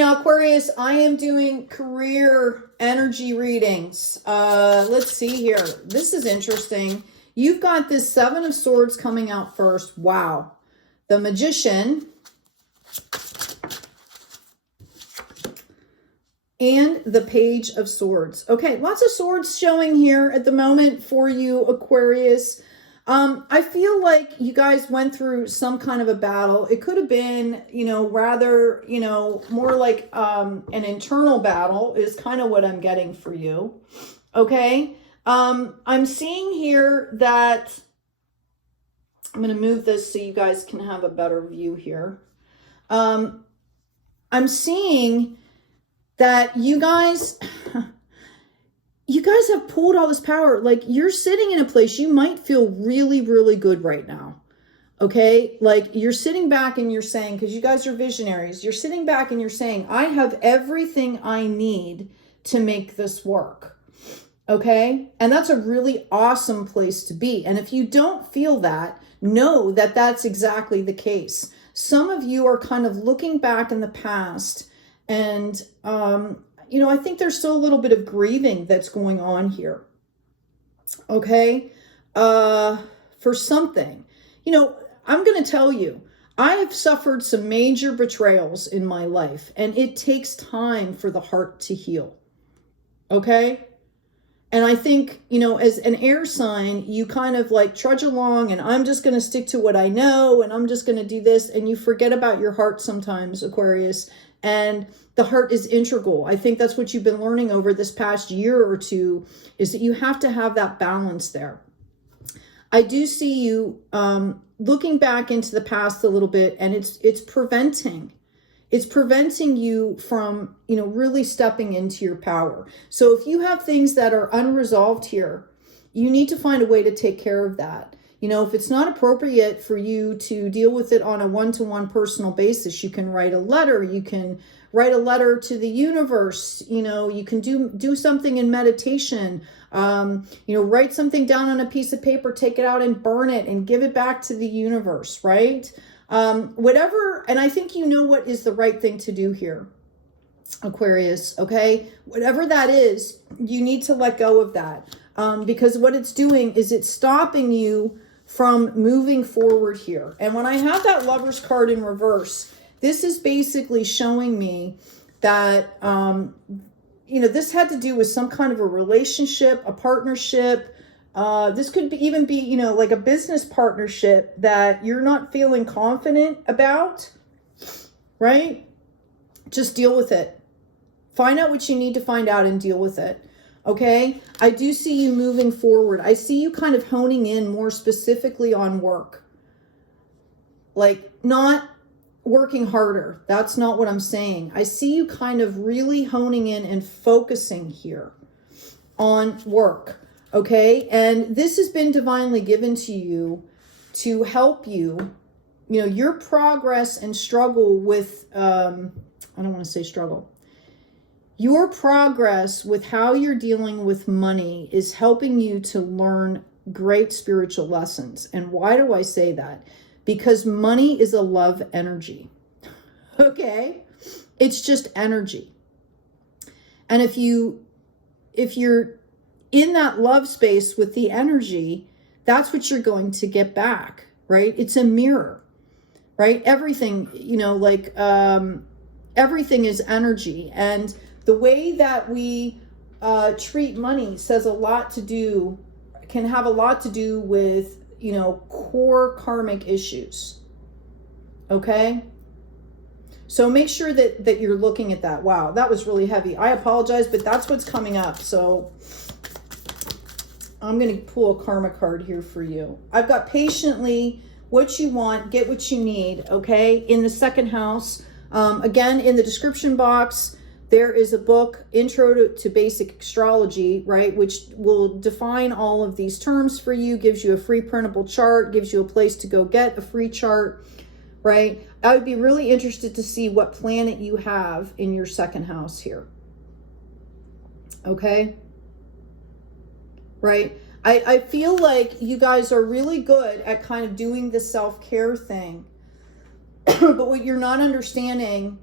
Now, Aquarius, I am doing career energy readings. Let's see here. This is interesting. You've got this Seven of Swords coming out first. Wow. The Magician. And the Page of Swords. Okay, lots of swords showing here at the moment for you, Aquarius. I feel like you guys went through some kind of a battle. It could have been, rather, more like an internal battle is kind of what I'm getting for you. Okay. I'm seeing here that I'm going to move this so you guys can have a better view here. I'm seeing that you guys have pulled all this power. Like, you're sitting in a place you might feel really, really good right now. Okay. Like, you're sitting back and you're saying, because you guys are visionaries, you're sitting back and you're saying, I have everything I need to make this work. Okay. And that's a really awesome place to be. And if you don't feel that, know that that's exactly the case. Some of you are kind of looking back in the past and, I think there's still a little bit of grieving that's going on here. Okay. For something, I'm going to tell you, I've suffered some major betrayals in my life, and it takes time for the heart to heal. Okay. And I think, as an air sign, you kind of like trudge along and I'm just going to stick to what I know and I'm just going to do this. And you forget about your heart sometimes, Aquarius. And the heart is integral. I think that's what you've been learning over this past year or two, is that you have to have that balance there. I do see you looking back into the past a little bit, and it's preventing you from, really stepping into your power. So if you have things that are unresolved here, you need to find a way to take care of that. If it's not appropriate for you to deal with it on a one-to-one personal basis, you can write a letter. You can write a letter to the universe. You can do something in meditation. Write something down on a piece of paper, take it out and burn it and give it back to the universe, right? Whatever. And I think what is the right thing to do here, Aquarius. Okay. Whatever that is, you need to let go of that. Because what it's doing is it's stopping you from moving forward here. And when I have that Lover's card in reverse, this is basically showing me that, this had to do with some kind of a relationship, a partnership. This could even be, like a business partnership that you're not feeling confident about, right? Just deal with it. Find out what you need to find out and deal with it. Okay. I do see you moving forward. I see you kind of honing in more specifically on work, like not working harder. That's not what I'm saying. I see you kind of really honing in and focusing here on work. Okay. And this has been divinely given to you to help you, your progress and struggle with, I don't want to say struggle. Your progress with how you're dealing with money is helping you to learn great spiritual lessons. And why do I say that? Because money is a love energy. Okay? It's just energy. And if you're in that love space with the energy, that's what you're going to get back, right? It's a mirror, right? Everything, everything is energy. And the way that we treat money can have a lot to do with, core karmic issues. Okay. So make sure that you're looking at that. Wow. That was really heavy. I apologize, but that's what's coming up. So I'm going to pull a karma card here for you. I've got patiently what you want, get what you need. Okay. In the second house, again, in the description box, there is a book, Intro to Basic Astrology, right, which will define all of these terms for you, gives you a free printable chart, gives you a place to go get a free chart, right? I would be really interested to see what planet you have in your second house here. Okay? Right? I feel like you guys are really good at kind of doing the self-care thing. But what you're not understanding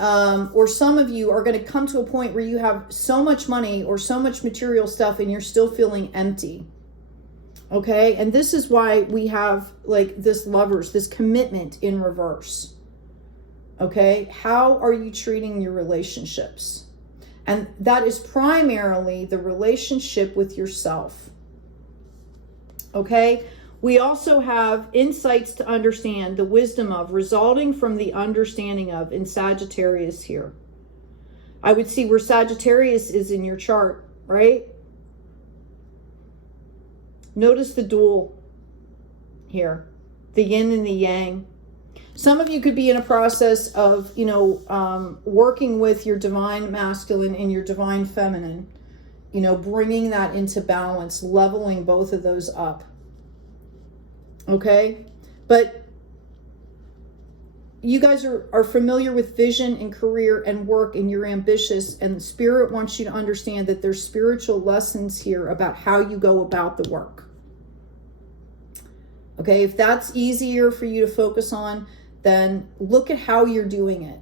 or some of you are going to come to a point where you have so much money or so much material stuff and you're still feeling empty. Okay, and this is why we have like this Lovers, this commitment in reverse. Okay, how are you treating your relationships? And that is primarily the relationship with yourself. Okay, we also have insights to understand, the wisdom of, resulting from the understanding of, in Sagittarius here. I would see where Sagittarius is in your chart, right? Notice the dual here, the yin and the yang. Some of you could be in a process of, working with your divine masculine and your divine feminine, bringing that into balance, leveling both of those up. Okay? But you guys are familiar with vision and career and work, and you're ambitious, and the Spirit wants you to understand that there's spiritual lessons here about how you go about the work. Okay, if that's easier for you to focus on, then look at how you're doing it,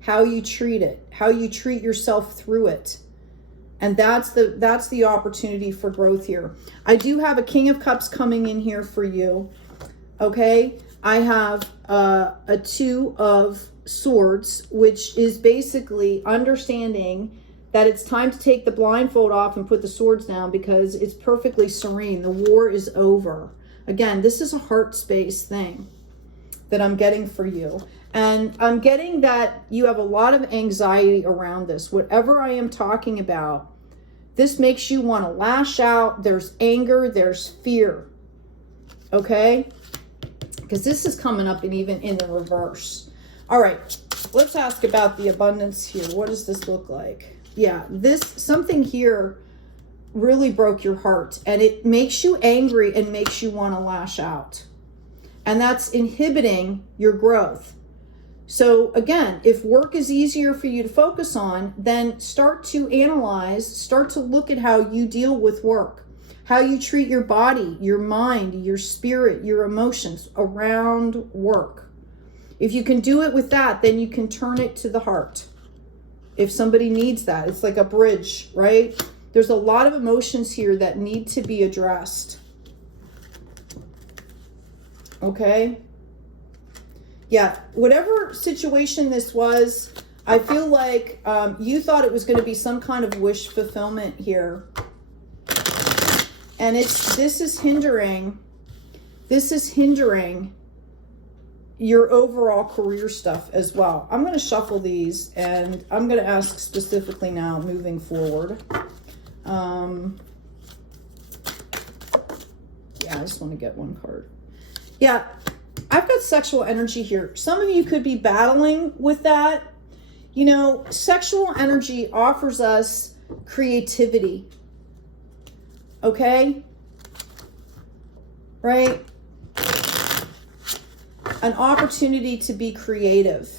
how you treat it, how you treat yourself through it. And that's the opportunity for growth here. I do have a King of Cups coming in here for you. Okay, I have a Two of Swords, which is basically understanding that it's time to take the blindfold off and put the swords down, because it's perfectly serene. The war is over. Again, this is a heart space thing that I'm getting for you. And I'm getting that you have a lot of anxiety around this. Whatever I am talking about, this makes you want to lash out. There's anger, there's fear. Okay? Because this is coming up and even in the reverse. All right, let's ask about the abundance here. What does this look like? Yeah, something here really broke your heart, and it makes you angry and makes you want to lash out. And that's inhibiting your growth. So again, if work is easier for you to focus on, then start to analyze, start to look at how you deal with work, how you treat your body, your mind, your spirit, your emotions around work. If you can do it with that, then you can turn it to the heart. If somebody needs that, it's like a bridge, right? There's a lot of emotions here that need to be addressed. Okay? Yeah, whatever situation this was, I feel like you thought it was going to be some kind of wish fulfillment here. And this is hindering your overall career stuff as well. I'm going to shuffle these, and I'm going to ask specifically now moving forward. Yeah, I just want to get one card. Yeah, I've got sexual energy here. Some of you could be battling with that. Sexual energy offers us creativity. Okay? Right? An opportunity to be creative.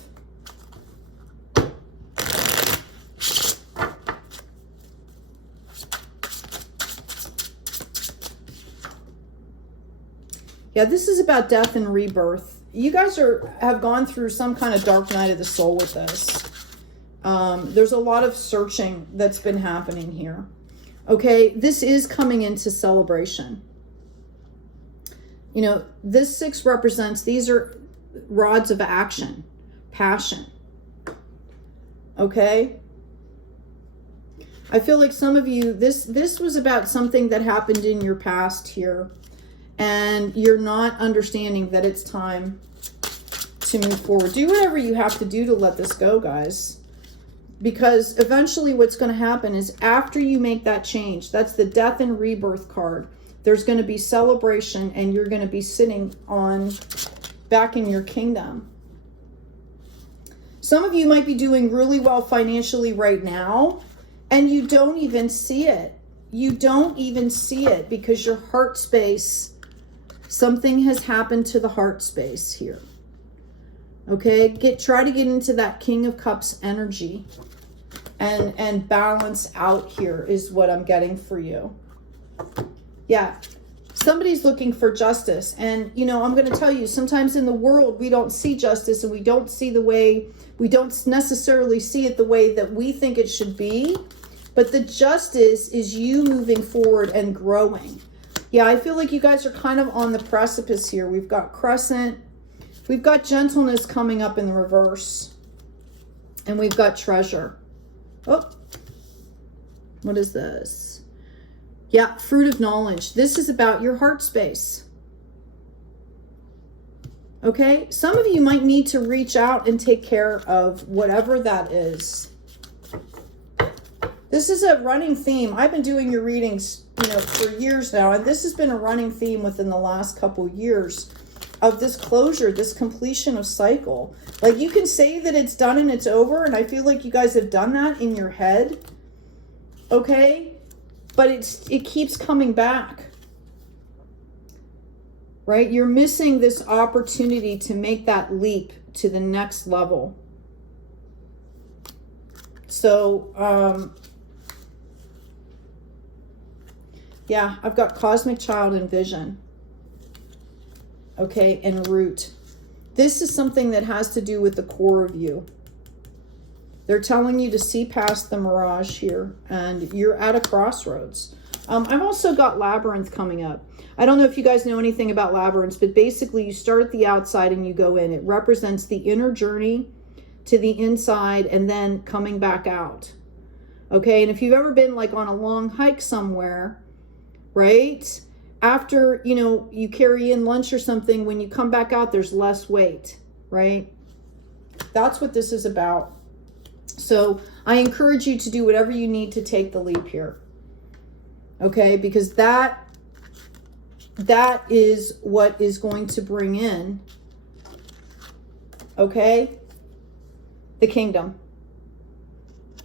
Yeah, this is about death and rebirth. You guys have gone through some kind of dark night of the soul with this. There's a lot of searching that's been happening here. Okay, this is coming into celebration. This 6 represents, these are rods of action, passion. Okay? I feel like some of you, this was about something that happened in your past here. And you're not understanding that it's time to move forward. Do whatever you have to do to let this go, guys. Because eventually what's going to happen is after you make that change, that's the death and rebirth card, there's going to be celebration, and you're going to be sitting back in your kingdom. Some of you might be doing really well financially right now, and you don't even see it. You don't even see it because your heart space, something has happened to the heart space here. Okay, try to get into that King of Cups energy and balance out here is what I'm getting for you. Yeah, Somebody's looking for justice. And, you know, I'm going to tell you, sometimes in the world, we don't see justice, and we don't see the way, we don't necessarily see it the way that we think it should be. But the justice is you moving forward and growing. Yeah, I feel like you guys are kind of on the precipice here. We've got Crescent. We've got Gentleness coming up in the reverse. And we've got Treasure. Oh, what is this? Yeah, Fruit of Knowledge. This is about your heart space. Okay, some of you might need to reach out and take care of whatever that is. This is a running theme. I've been doing your readings, you know, for years now, and this has been a running theme within the last couple years of this closure, this completion of cycle. Like, you can say that it's done and it's over, and I feel like you guys have done that in your head. Okay? But it keeps coming back. Right? You're missing this opportunity to make that leap to the next level. So, yeah, I've got Cosmic Child and Vision. Okay, and Root. This is something that has to do with the core of you. They're telling you to see past the mirage here, and you're at a crossroads. I've also got Labyrinth coming up. I don't know if you guys know anything about labyrinths, but basically you start at the outside and you go in. It represents the inner journey to the inside and then coming back out. Okay, and if you've ever been like on a long hike somewhere, right? After, you know, you carry in lunch or something, when you come back out, there's less weight, right? That's what this is about. So I encourage you to do whatever you need to take the leap here. Okay, because that is what is going to bring in, okay, the kingdom.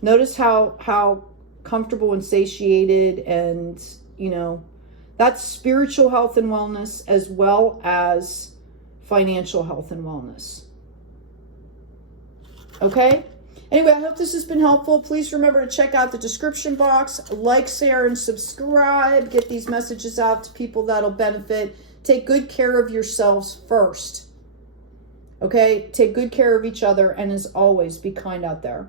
Notice how comfortable and satiated, and, you know, that's spiritual health and wellness as well as financial health and wellness. Okay? Anyway, I hope this has been helpful. Please remember to check out the description box, like, share, and subscribe. Get these messages out to people that'll benefit. Take good care of yourselves first. Okay? Take good care of each other, and as always, be kind out there.